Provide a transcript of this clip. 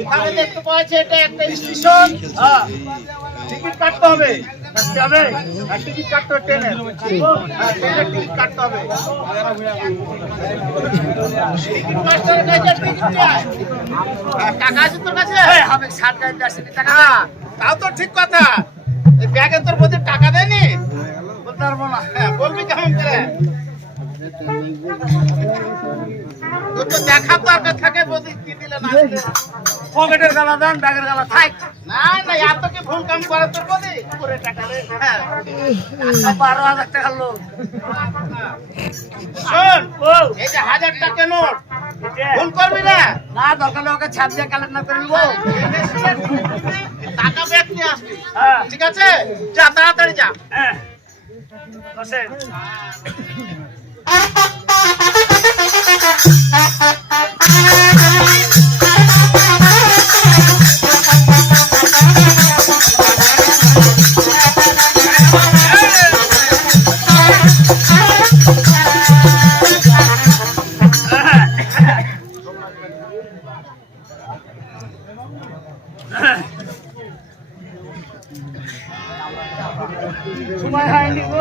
এখানে দেখতে পাওয়া এটা একটা হ্যাঁ। টিকিট কাটতে হবে। কাটতে হবে? টিকিট কাটতে হবে ট্রেনের। হ্যাঁ ট্রেনের টিকিট কাটতে হবে। হ্যাঁ, টাকা আছে তোর কাছে? আমি সাত গাড়ি আসছি টাকা। হ্যাঁ তাও তো ঠিক কথা। এই ব্যাগে তোর প্রতি টাকা দেয়নি? বলতে পারব না। হ্যাঁ বলবি কেমন করে? তো দেখা থাকে বলবি কি দিলে না পকেটের গালা দেন ব্যাগের গালা থাক। না না এত কি ভুল কাম করে তোর বলি? করে টাকা রে। হ্যাঁ। বারো হাজার টাকার লোক। শোন এই যে হাজার টাকা নোট ভুল করবি না? না দরকার ওকে ছাপ দিয়ে কালেক্ট না করে নেব। টাকা ব্যাগ নিয়ে আসবি। হ্যাঁ। ঠিক আছে? যা তাড়াতাড়ি যা। হ্যাঁ। José. Ah! সময় হয়নি গো